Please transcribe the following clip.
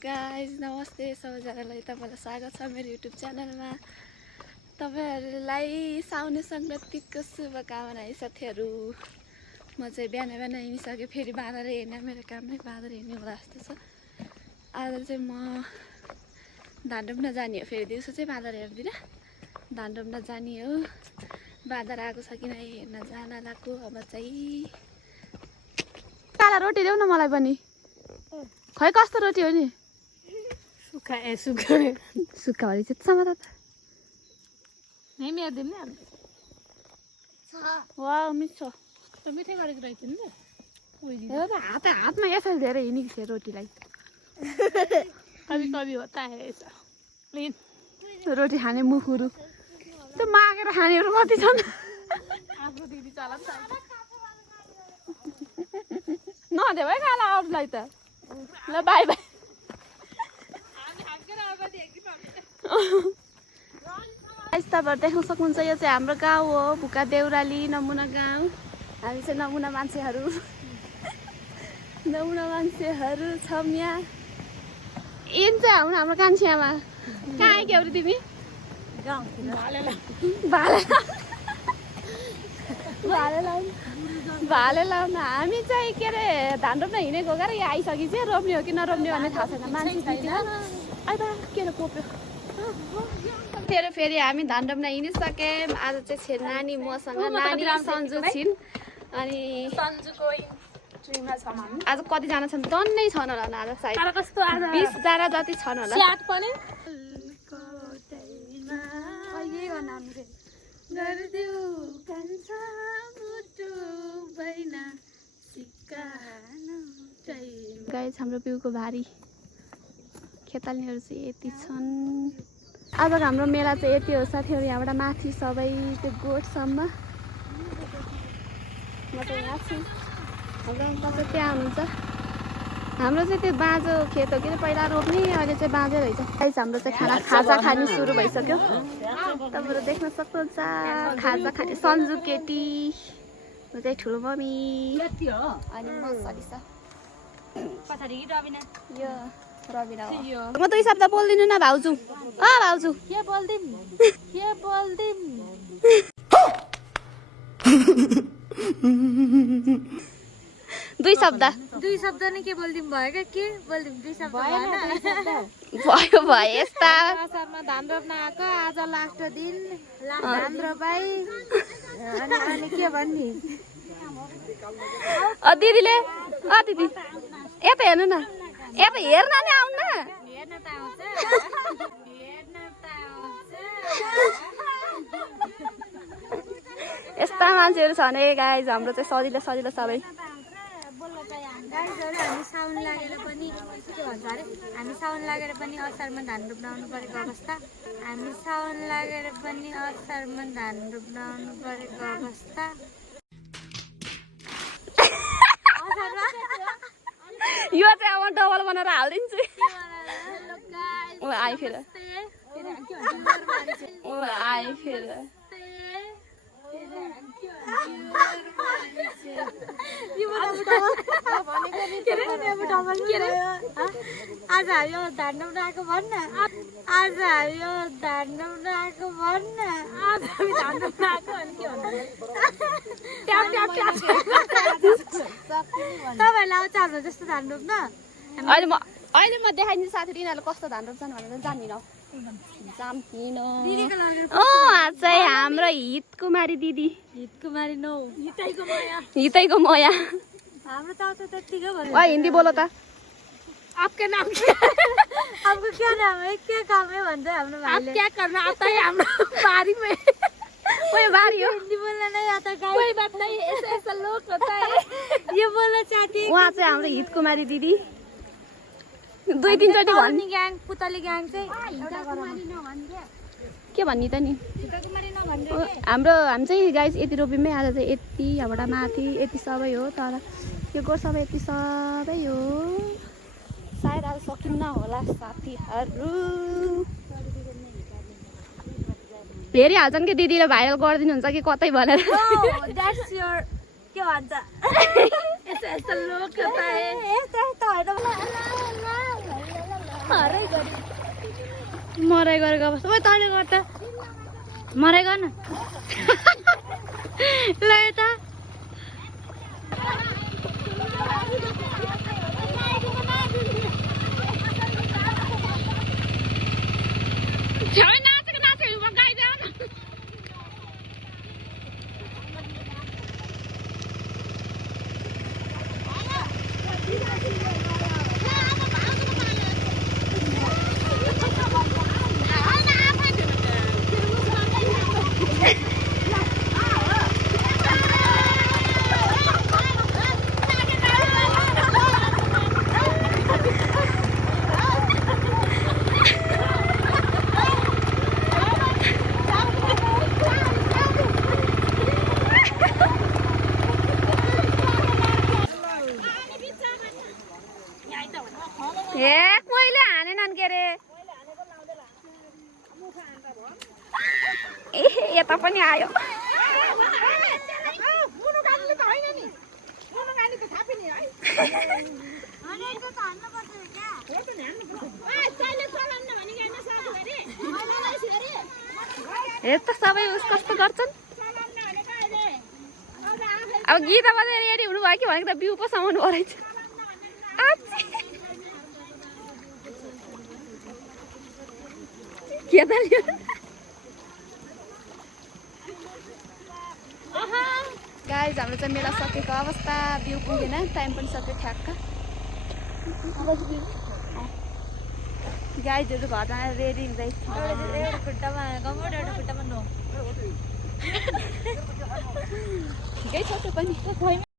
Guys नमस्ते सबैजनालाई तपाईँलाई स्वागत छ मेरो युट्युब च्यानलमा। तपाईँहरूलाई साउने सङ्क्रान्तिको शुभकामना है साथीहरू। म चाहिँ बिहान हिँडिसकेँ, फेरि बाँदर हेर्ने मेरो काम नै बाँदर हेर्ने होला जस्तो छ। आज चाहिँ म धान रोप्न जाने हो, फेरि दिउँसो चाहिँ बाँदर हेर्दिनँ, धान रोप्न जाने हो। बाँदर आएको छ कि नै हेर्न जान लागेको। अब चाहिँ काला रोटी देऊ न मलाई पनि। खै कस्तो रोटी हो नि? सुक्खा सुक्खा सुक्खा वाली चित्सम्म त नहीं मैं दिन में वाह मिठो तो मीठे गरेको रहेछ नि हेर त हातमा यसरी धेरै हिँडेको थियो रोटीलाई। कभी कभी होता है ऐसा प्लिज रोटी खाने मुखुरु त्यो मागेर खानेहरू कति छन्? आफ्नो दिदी चला नि त नदेऊ है खाला अरूलाई त। ल बाई बाई। तपाईँहरू देख्न सक्नुहुन्छ यो चाहिँ हाम्रो गाउँ हो, भुका देउराली नमुना गाउँ। हामी चाहिँ नमुना मान्छेहरू छौँ यहाँ। इन चाहिँ हाम्रो कान्छियामा कहाँ आइक्यो अरे तिमी? भाले लाउन हामी चाहिँ के अरे धान रोप्न हिँडेको गएर यहाँ आइसकेपछि रोप्ने हो कि नरोप्ने भन्ने थाहा छैन। मान्छे अहिले के अरे कोप्यो फेरि हामी धान रोप्न हिँडिसक्यौँ। आज चाहिँ नानी मसँग नानी सन्जु छिन् अनि आज कतिजना छन् टन्नै छन् होला आज सायद 20जना जति छन् होला। गाइस हाम्रो बिउको भारी खेताल्नेहरू चाहिँ यति छन्। आजको हाम्रो मेला चाहिँ यति हो साथीहरू। यहाँबाट माथि सबै त्यो गोठसम्म म चाहिँ यहाँ छु, हाम्रो अङ्कल चाहिँ त्यहाँ हुनुहुन्छ। हाम्रो चाहिँ त्यो बाँझो खेत हो कि पहिला रोप्ने, अहिले चाहिँ बाँझो रहेछ। गाइस हाम्रो चाहिँ खाजा खाने सुरु भइसक्यो। तपाईँहरू देख्न सक्नुहुन्छ खाजा खाने सन्जु केटी, म चाहिँ ठुलो मम्मी अनि म सरिसा यो रबिना हो। म 2 शब्द बोल्दिनँ न भाउजू। भाउजू के बोल्दिम 2 शब्द नै के बोल्दिम भयो क्या? के बोल्दिम 2 शब्द भयो यस्ता असारमा धान रोप्न आएको। आज लास्ट दिन धान रोपाई अनि के भन्ने दिदीले दिदी यता हेर्नु न, यता हेर्न नि आउनु न। हेर्न त आउँछ यस्ता मान्छेहरू छ भने गाइज हाम्रो चाहिँ सजिलो सबै। हामी साउन लागेर पनि के भन्छ अरे हामी साउन लागेर पनि असारमा धान रोप्न आउनु परेको अवस्था। हामी साउन लागेर पनि असारमा धान रोप्न आउनु परेको अवस्था। यो चाहिँ अब डबल बनाएर हालिदिन्छु। आइ फेर आज हामी धान रोप्न आएको भन्न, आज हामी धान रोप्न आएको भन्न, आज हामी धान रोप्न आएको अनि के भन्नु? तपाईँहरूलाई आउँछ हाम्रो जस्तो धान रोप्न? अहिले म देखाइदिन्छु साथीहरू यिनीहरूले कस्तो धान रोप्छन् भनेर जान्दिनँ। आज चाहिँ हाम्रो हितकुमारी दिदी, हितकुमारी नौ हितैको मया। हाम्रो त आउँछ त्यतिकै भन्नु। हिन्दी बोलो त। आपके नाम क्या? आपको क्या नाम है? क्या काम है भन्छ हाम्रो भाइले। क्या करना आता है हाम्रो बारी में? कोही बारी हो हिन्दी बोल्न नहीं आता गाइस। कोई बात नहीं, ऐसा लोग होता है। ये बोल्न चाहती है। उहाँ चाहिँ हाम्रो हितकुमारी दिदी 2-3 चोटि भन्ने ग्याङ पुतली ग्याङ चाहिँ हितकुमारी नभन्छ के भन्ने त नि। हितकुमारी नभन्छ हामी चाहिँ गाइस यति रोप्यौँ आज चाहिँ यति यहाँबाट माथि यति सबै हो। तर यो गोठ सबै यति सबै हो। सायद आज सकिन्न होला साथीहरू। हेरिहाल्छन् कि दिदीले भाइरल गरिदिनुहुन्छ कि कतै भनेर। के भन्छ यस्तो लोक मराइ गरेको अवस्था ओ तैँले गर त मराइ गर्न ल यता मैले हानेनन् के अरे ए यता पनि आयो यस्तो सबै उस कस्तो गर्छन् अब गीता बजेर रेडी हुनु भयो कि भनेको त बिउ पो समाउनु रहेछ के त गाइज हाम्रो चाहिँ मेला सकेको अवस्था बिउ पुगेन टाइम पनि सक्यो ठ्याक्क गाइजहरू घरमा रेडी हुँदैछ ठिकै छ त्यो पनि